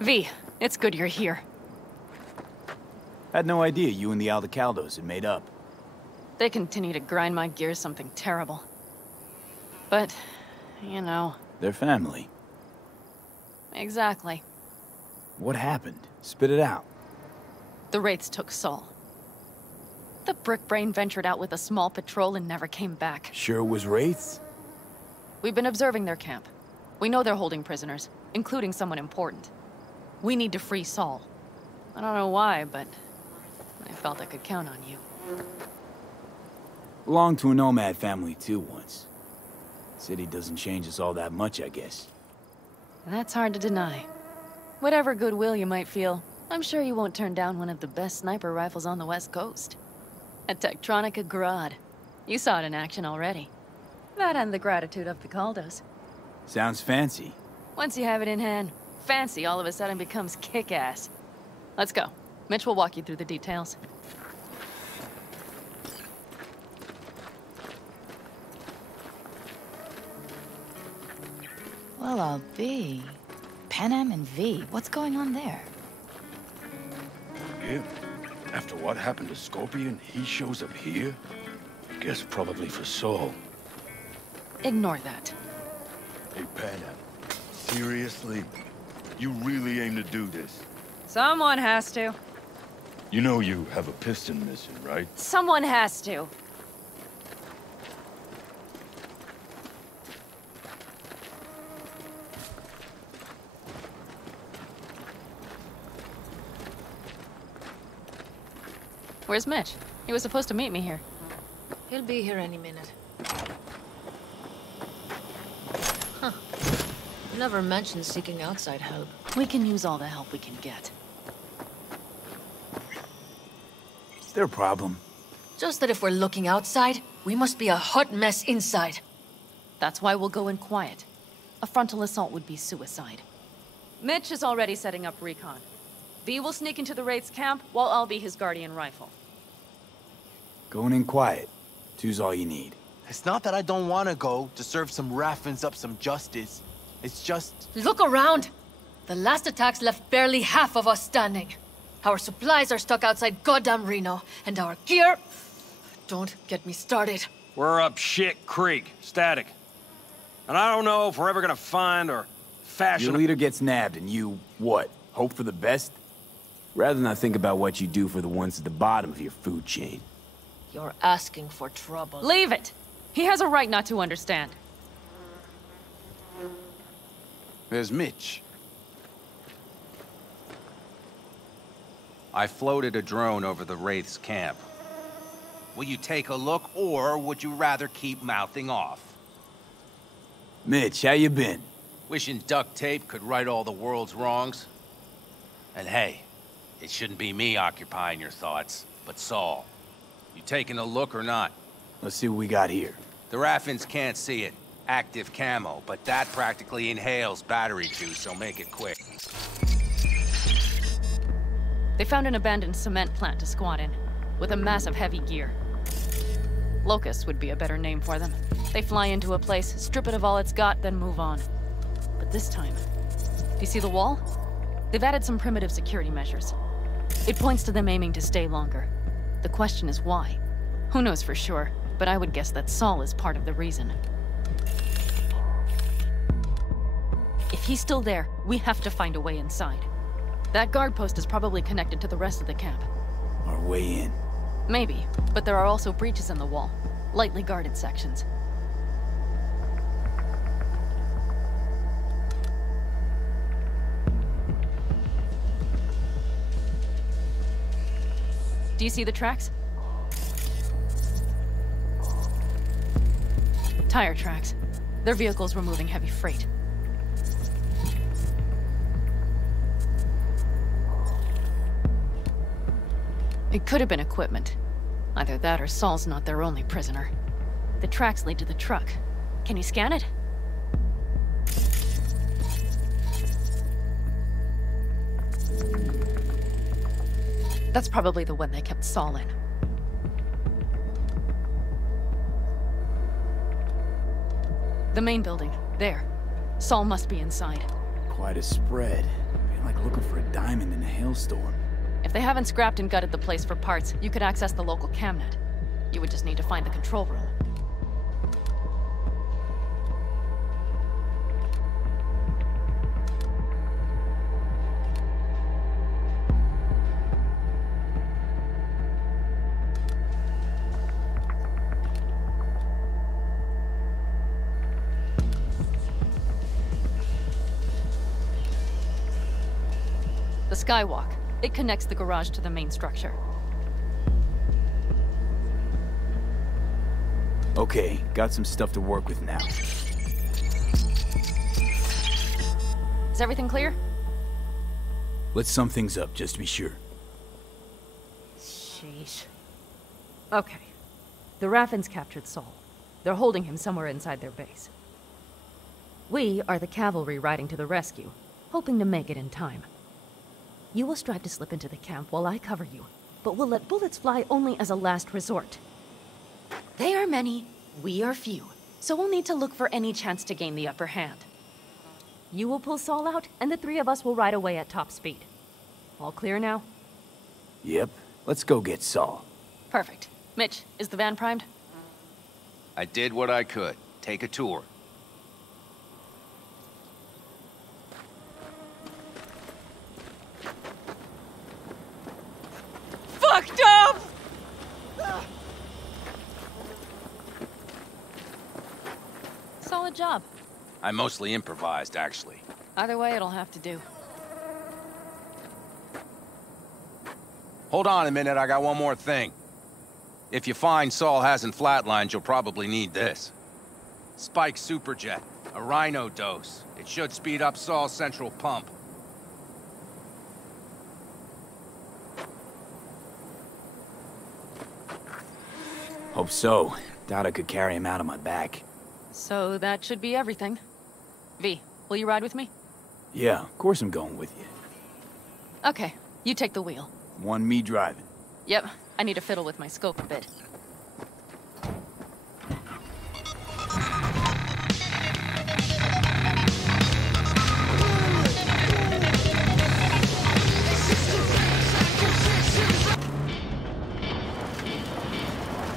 V, it's good you're here. Had no idea you and the Aldecaldos had made up. They continue to grind my gears something terrible. But, you know... They're family. Exactly. What happened? Spit it out. The Wraiths took Saul. The Brickbrain ventured out with a small patrol and never came back. Sure it was Wraiths? We've been observing their camp. We know they're holding prisoners, including someone important. We need to free Saul. I don't know why, but I felt I could count on you. Belonged to a nomad family too once. City doesn't change us all that much, I guess. That's hard to deny. Whatever goodwill you might feel, I'm sure you won't turn down one of the best sniper rifles on the West Coast. A Tektronica Grad. You saw it in action already. That and the gratitude of the Caldos. Sounds fancy. Once you have it in hand, fancy all of a sudden becomes kick-ass. Let's go. Mitch will walk you through the details. Well, I'll be. Panam and V, what's going on there? Yeah. After what happened to Scorpion, he shows up here? Guess probably for Saul. Ignore that. Hey, Panam. Seriously? You really aim to do this? Someone has to. You know you have a piston mission, right? Someone has to. Where's Mitch? He was supposed to meet me here. He'll be here any minute. Huh. Never mentioned seeking outside help. We can use all the help we can get. Is there a problem? Just that if we're looking outside, we must be a hot mess inside. That's why we'll go in quiet. A frontal assault would be suicide. Mitch is already setting up recon. V will sneak into the Wraith's camp, while I'll be his guardian rifle. Going in quiet. Two's all you need. It's not that I don't want to go to serve some Raffins up some justice. It's just... Look around! The last attacks left barely half of us standing. Our supplies are stuck outside goddamn Reno, and our gear... Don't get me started. We're up shit creek, static. And I don't know if we're ever gonna find or fashion... Your leader gets nabbed and you, what, hope for the best? Rather not think about what you do for the ones at the bottom of your food chain. You're asking for trouble. Leave it! He has a right not to understand. There's Mitch. I floated a drone over the Wraith's camp. Will you take a look, or would you rather keep mouthing off? Mitch, how you been? Wishing duct tape could right all the world's wrongs? And hey, it shouldn't be me occupying your thoughts, but Saul. You taking a look or not? Let's see what we got here. The Raffins can't see it. Active camo, but that practically inhales battery juice, so make it quick. They found an abandoned cement plant to squat in, with a massive heavy gear. Locusts would be a better name for them. They fly into a place, strip it of all it's got, then move on. But this time, do you see the wall? They've added some primitive security measures. It points to them aiming to stay longer. The question is why? Who knows for sure, but I would guess that Saul is part of the reason. If he's still there, we have to find a way inside. That guard post is probably connected to the rest of the camp. Our way in. Maybe, but there are also breaches in the wall. Lightly guarded sections. Do you see the tracks? Tire tracks. Their vehicles were moving heavy freight. It could have been equipment. Either that or Saul's not their only prisoner. The tracks lead to the truck. Can you scan it? That's probably the one they kept Saul in. The main building. There. Saul must be inside. Quite a spread. Like looking for a diamond in a hailstorm. If they haven't scrapped and gutted the place for parts, you could access the local camnet. You would just need to find the control room. The skywalk. It connects the garage to the main structure. Okay, got some stuff to work with now. Is everything clear? Let's sum things up, just to be sure. Sheesh. Okay. The Raffens captured Saul. They're holding him somewhere inside their base. We are the cavalry riding to the rescue, hoping to make it in time. You will strive to slip into the camp while I cover you, but we'll let bullets fly only as a last resort. They are many, we are few, so we'll need to look for any chance to gain the upper hand. You will pull Saul out, and the three of us will ride away at top speed. All clear now? Yep, let's go get Saul. Perfect. Mitch, is the van primed? I did what I could. Take a tour. Fucked up! Solid job. I mostly improvised, actually. Either way, it'll have to do. Hold on a minute, I got one more thing. If you find Saul hasn't flatlined, you'll probably need this. Spike Superjet, a Rhino dose. It should speed up Saul's central pump. Hope so. Doubt I could carry him out on my back. So that should be everything. V, will you ride with me? Yeah, of course I'm going with you. Okay, you take the wheel. One me driving. Yep, I need to fiddle with my scope a bit.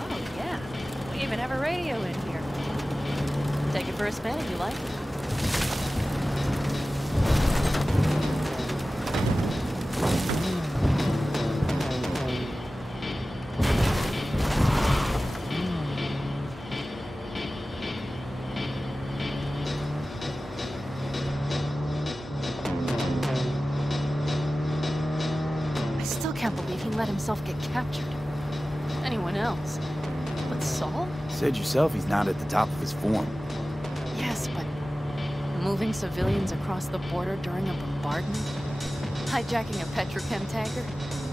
Oh yeah, we even have a radio in here. Take it for a spin if you like. Can't believe he let himself get captured. Anyone else? But Saul? Said yourself he's not at the top of his form. Yes, but moving civilians across the border during a bombardment? Hijacking a petrochem tanker?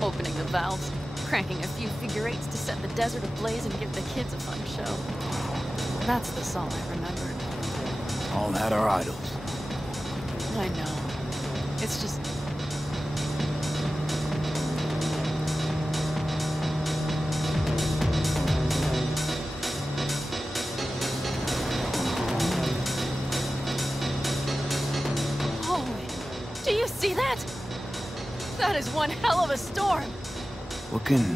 Opening the valves? Cranking a few figure eights to set the desert ablaze and give the kids a fun show. That's the Saul I remember. All had our idols. I know. It's just... Do you see that? That is one hell of a storm. Looking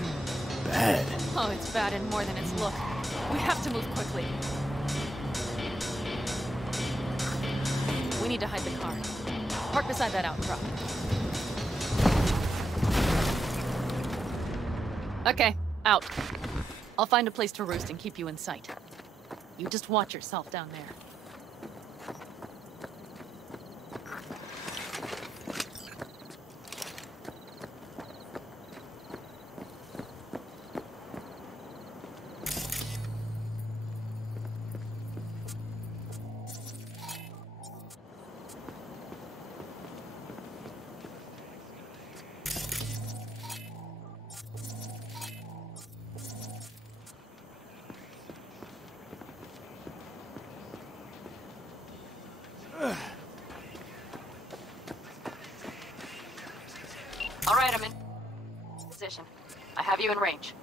bad. Oh, it's bad in more than its look. We have to move quickly. We need to hide the car. Park beside that outcrop. Okay, out. I'll find a place to roost and keep you in sight. You just watch yourself down there. All right, I'm in position. I have you in range.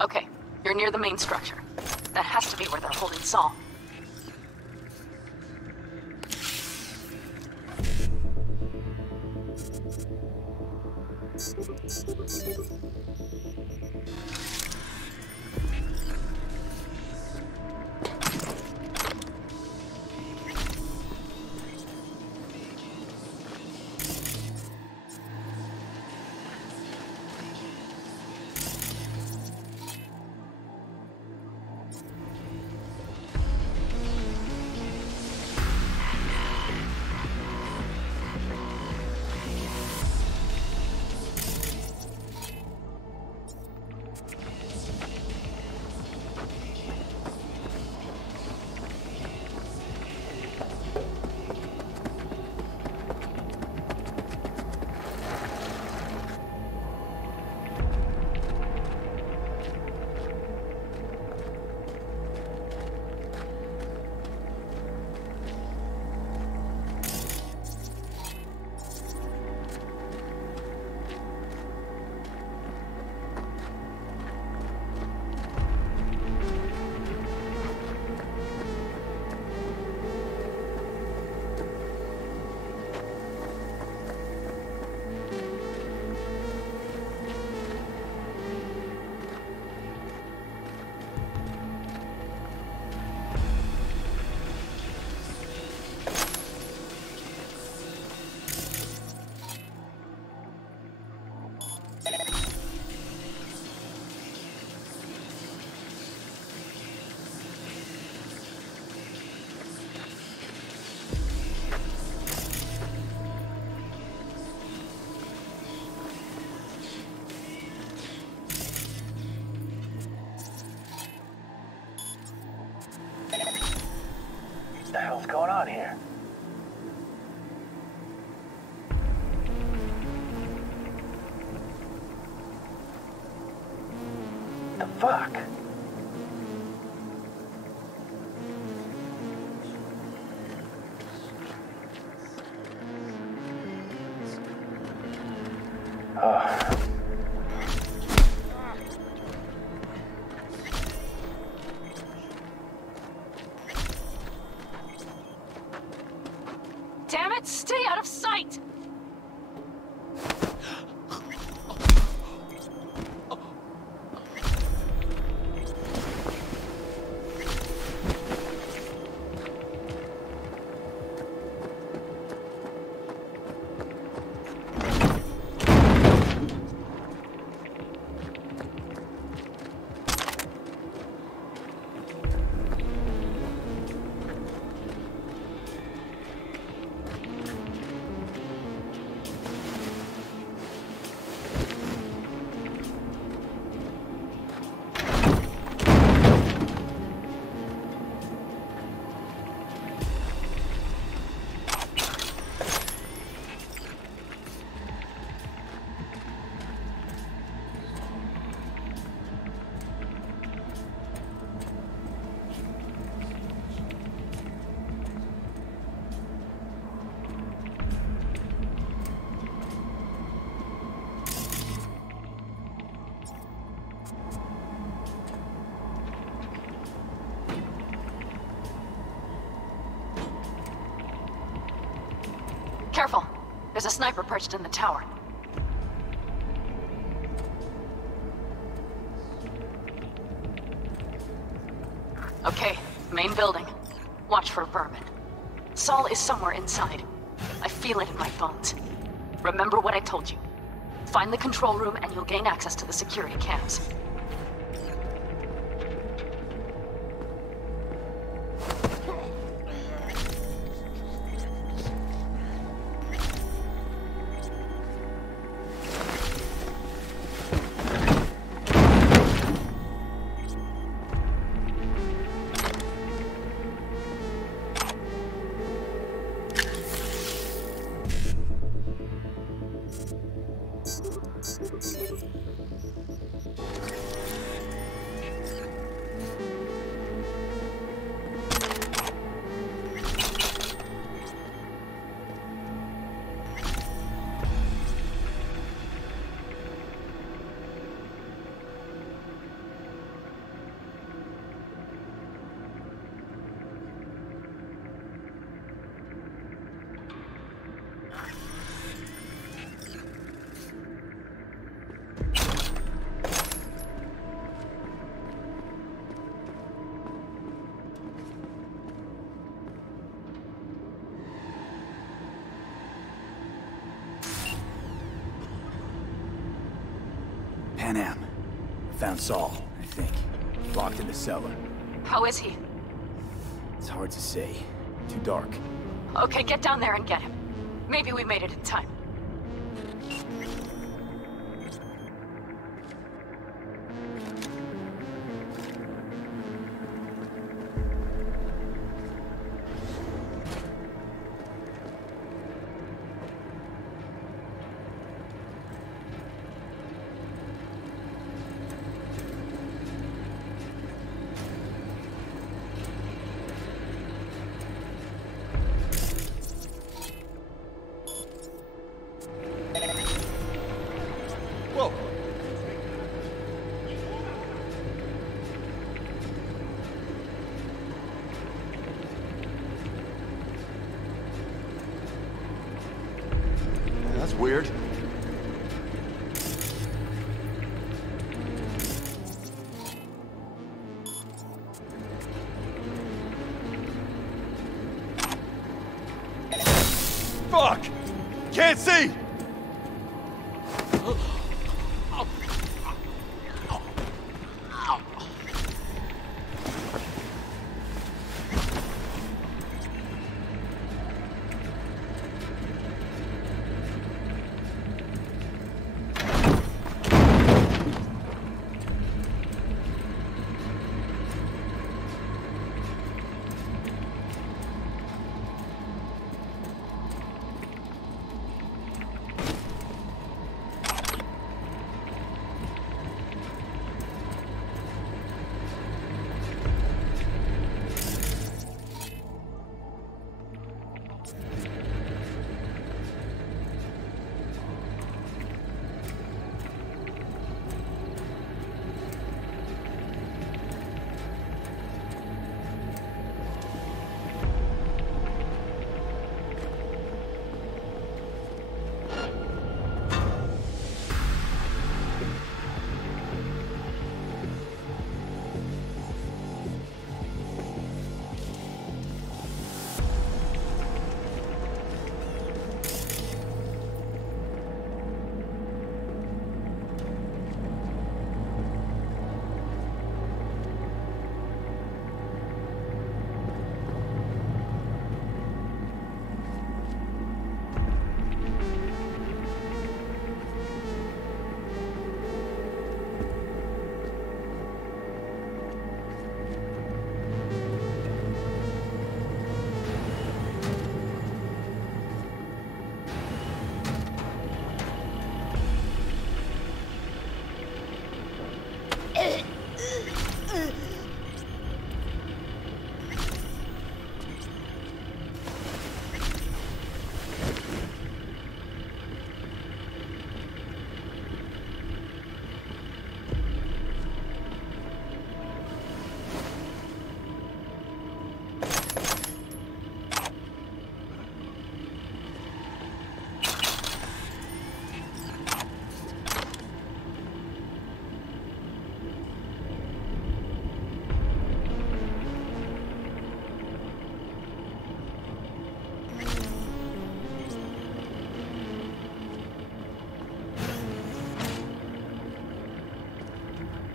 Okay, you're near the main structure. That has to be where they're holding Saul. What the hell's going on here? The fuck? Damn it, stay out of sight! Careful. There's a sniper perched in the tower. Okay, main building. Watch for vermin. Saul is somewhere inside. I feel it in my bones. Remember what I told you. Find the control room and you'll gain access to the security cams. Panam. I found Saul, I think. Locked in the cellar. How is he? It's hard to say. Too dark. Okay, get down there and get him. Maybe we made it in time. Whoa! That's weird. Fuck! Can't see!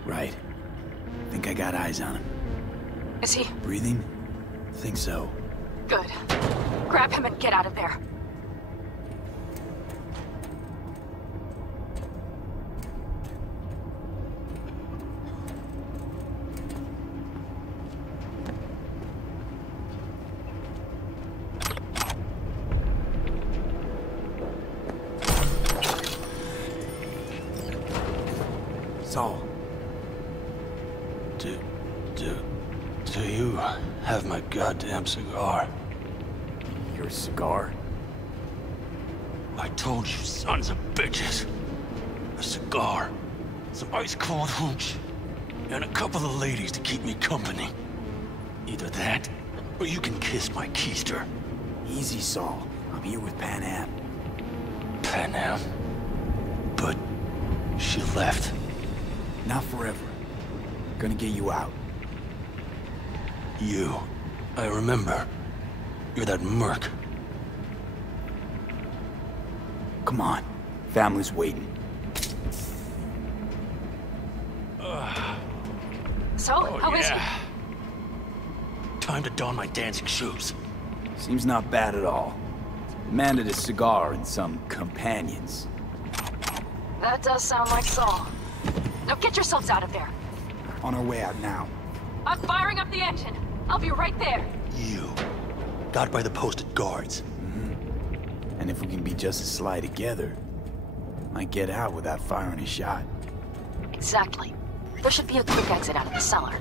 Right. Think I got eyes on him. Is he? Breathing? Think so. Good. Grab him and get out of there. Saul. Do you have my goddamn cigar? Your cigar? I told you, sons of bitches. A cigar, some ice-cold hooch, and a couple of ladies to keep me company. Either that, or you can kiss my keister. Easy, Saul. I'm here with Panam. Panam? But she left. Not forever. Gonna get you out. You. I remember. You're that merc. Come on. Family's waiting. So, how is he? Time to don my dancing shoes. Seems not bad at all. Demanded a cigar and some companions. That does sound like Saul. Now get yourselves out of there. On our way out now. I'm firing up the engine. I'll be right there. You got by the posted guards. And if we can be just as sly together, might get out without firing a shot. Exactly. There should be a quick exit out of the cellar.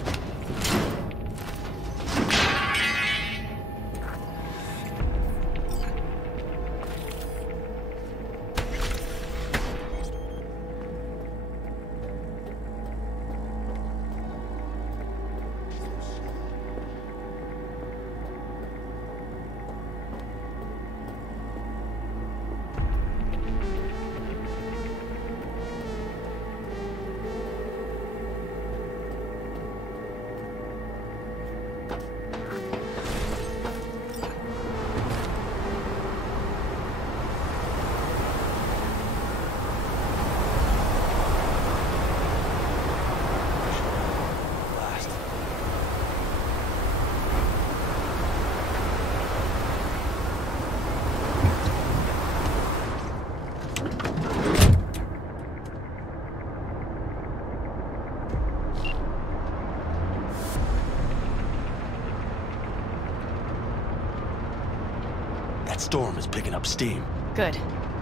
That storm is picking up steam. Good.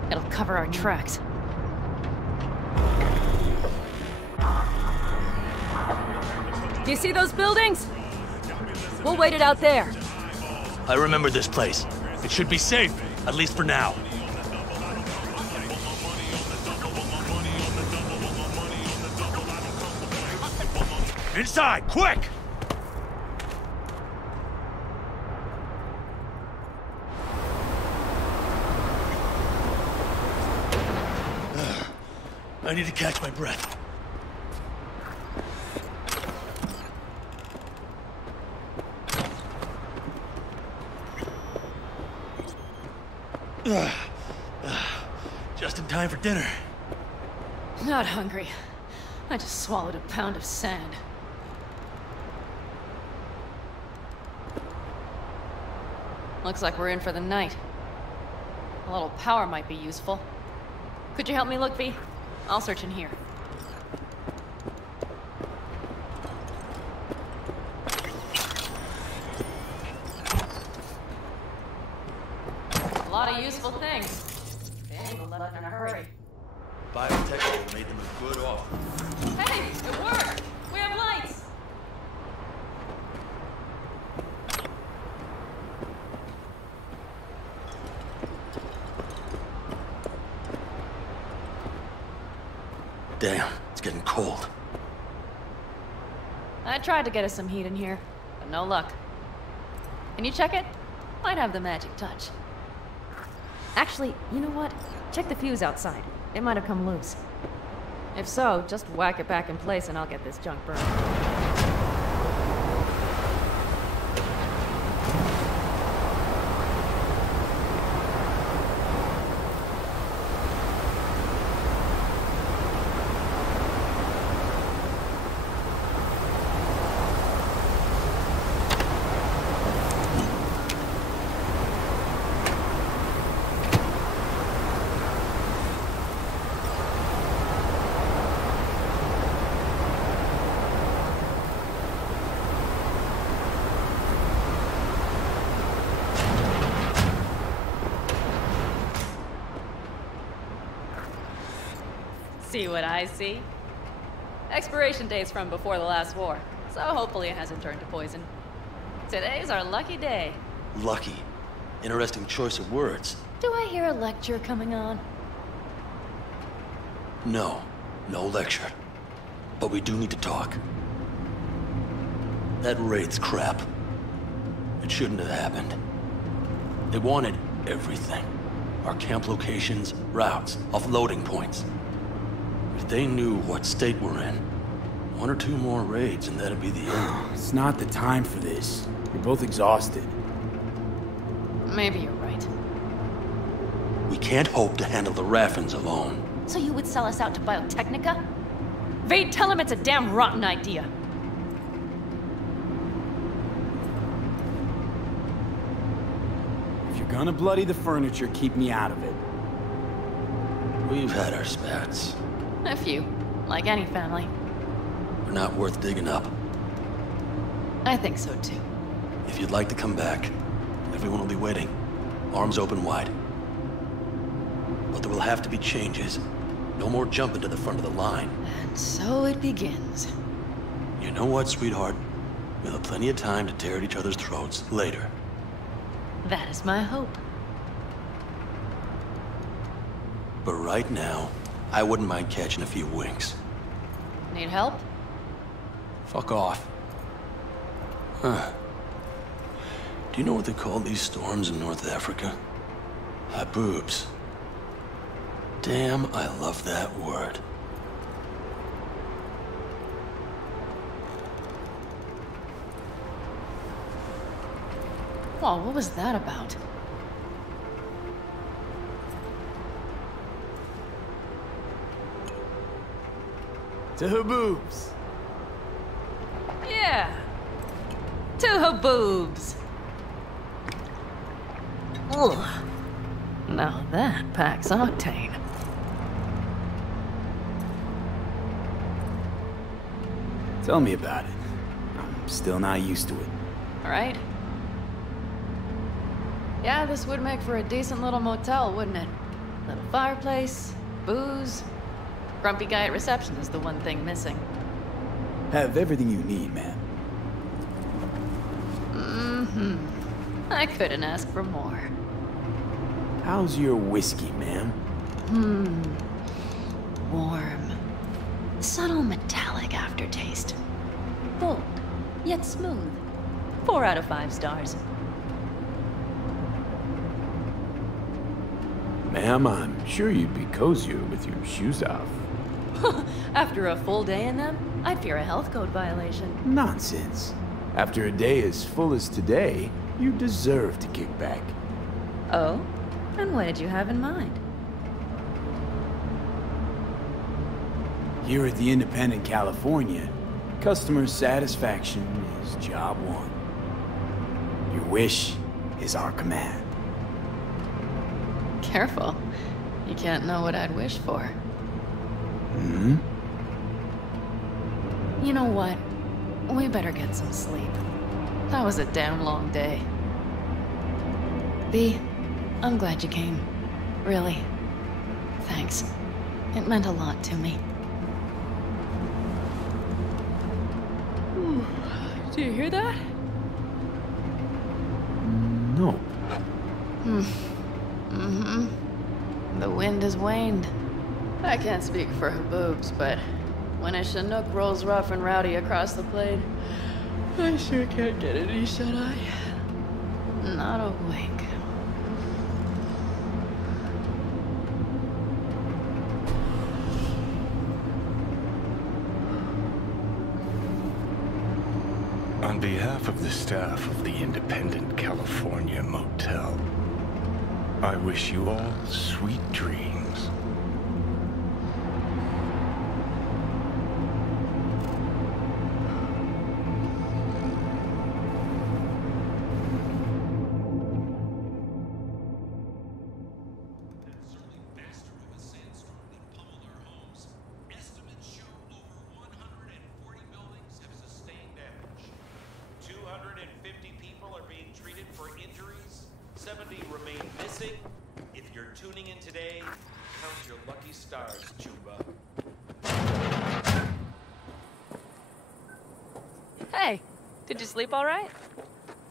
It'll cover our tracks. Do you see those buildings? We'll wait it out there. I remember this place. It should be safe, at least for now. Inside, quick! I need to catch my breath. Just in time for dinner. Not hungry. I just swallowed a pound of sand. Looks like we're in for the night. A little power might be useful. Could you help me look, V? I'll search in here. A lot of useful things. They were left in a hurry. Biotech made them a good offer. Hey, it worked! We have lights! Damn, it's getting cold. I tried to get us some heat in here, but no luck. Can you check it? Might have the magic touch. Actually, you know what? Check the fuse outside. It might have come loose. If so, just whack it back in place and I'll get this junk burned. See what I see? Expiration date's from before the last war, so hopefully it hasn't turned to poison. Today's our lucky day. Lucky. Interesting choice of words. Do I hear a lecture coming on? No. No lecture. But we do need to talk. That raid's crap. It shouldn't have happened. They wanted everything. Our camp locations, routes, offloading points. If they knew what state we're in, 1 or 2 more raids and that'd be the end. It's not the time for this. We're both exhausted. Maybe you're right. We can't hope to handle the Raffens alone. So you would sell us out to Biotechnica? Vade, tell him it's a damn rotten idea. None of bloody the furniture, keep me out of it. We've had our spats. A few, like any family. We're not worth digging up. I think so too. If you'd like to come back, everyone will be waiting. Arms open wide. But there will have to be changes. No more jumping to the front of the line. And so it begins. You know what, sweetheart? We'll have plenty of time to tear at each other's throats later. That is my hope. But right now, I wouldn't mind catching a few winks. Need help? Fuck off. Huh. Do you know what they call these storms in North Africa? Haboobs. Damn, I love that word. Whoa, what was that about? To Haboobs. Yeah. To Haboobs. Ugh. Now that packs octane. Tell me about it. I'm still not used to it. Right? Yeah, this would make for a decent little motel, wouldn't it? Little fireplace, booze. Grumpy guy at reception is the one thing missing. Have everything you need, man. Mm-hmm. I couldn't ask for more. How's your whiskey, ma'am? Warm. Subtle metallic aftertaste. Bold, yet smooth. 4 out of 5 stars. Ma'am, I'm sure you'd be cozier with your shoes off. After a full day in them, I'd fear a health code violation. Nonsense. After a day as full as today, you deserve to kick back. Oh? And what did you have in mind? Here at the Independent California, customer satisfaction is job one. Your wish is our command. Careful. You can't know what I'd wish for. Hmm? You know what? We better get some sleep. That was a damn long day. B, I'm glad you came. Really. Thanks. It meant a lot to me. Do you hear that? No. The wind has waned. I can't speak for Haboobs, but when a Chinook rolls rough and rowdy across the plain, I sure can't get any shut-eye. Not a wink. On behalf of the staff of the Independent California Motel, I wish you all sweet dreams. Hey, did you sleep all right?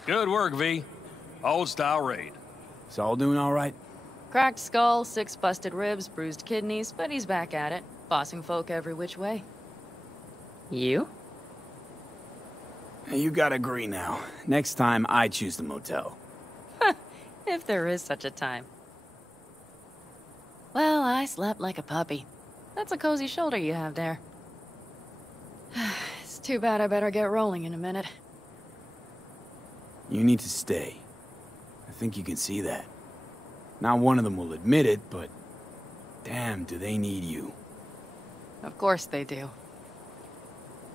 Good work, V. Old-style raid. Saul doing all right? Cracked skull, 6 busted ribs, bruised kidneys, but he's back at it, bossing folk every which way. You? You gotta agree now. Next time, I choose the motel. If there is such a time. Well, I slept like a puppy. That's a cozy shoulder you have there. It's too bad I better get rolling in a minute. You need to stay. I think you can see that. Not one of them will admit it, but damn, do they need you. Of course they do.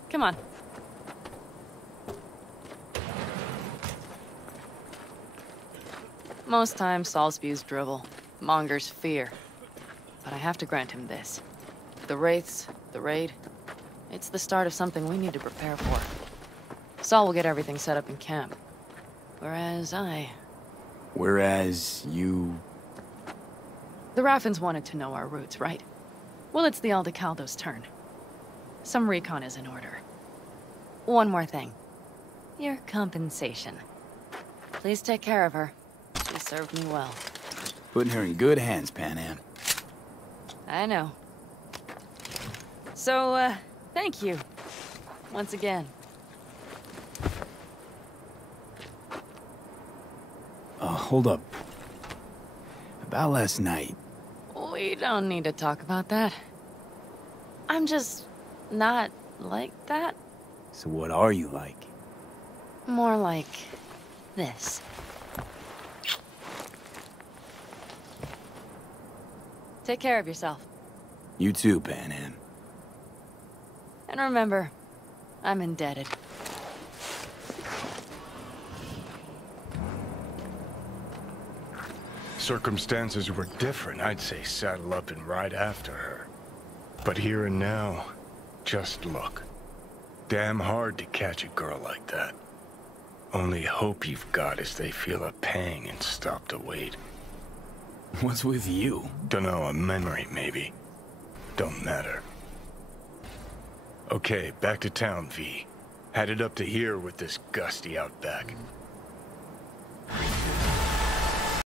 Come on. Most times, Saul spews drivel, mongers fear. But I have to grant him this. The Wraiths, the raid, it's the start of something we need to prepare for. Saul will get everything set up in camp. Whereas you... The Raffins wanted to know our roots, right? Well, it's the Aldecaldos' turn. Some recon is in order. One more thing. Your compensation. Please take care of her. She served me well. Putting her in good hands, Panam. I know. So, thank you. Once again. Hold up. About last night. We don't need to talk about that. I'm just not like that. So what are you like? More like this. Take care of yourself. You too, Panam. And remember, I'm indebted. Circumstances were different, I'd say saddle up and ride after her. But here and now, just look. Damn hard to catch a girl like that. Only hope you've got is they feel a pang and stop to wait. What's with you? Dunno, a memory maybe. Don't matter. Okay, back to town, V. Headed up to here with this gusty outback.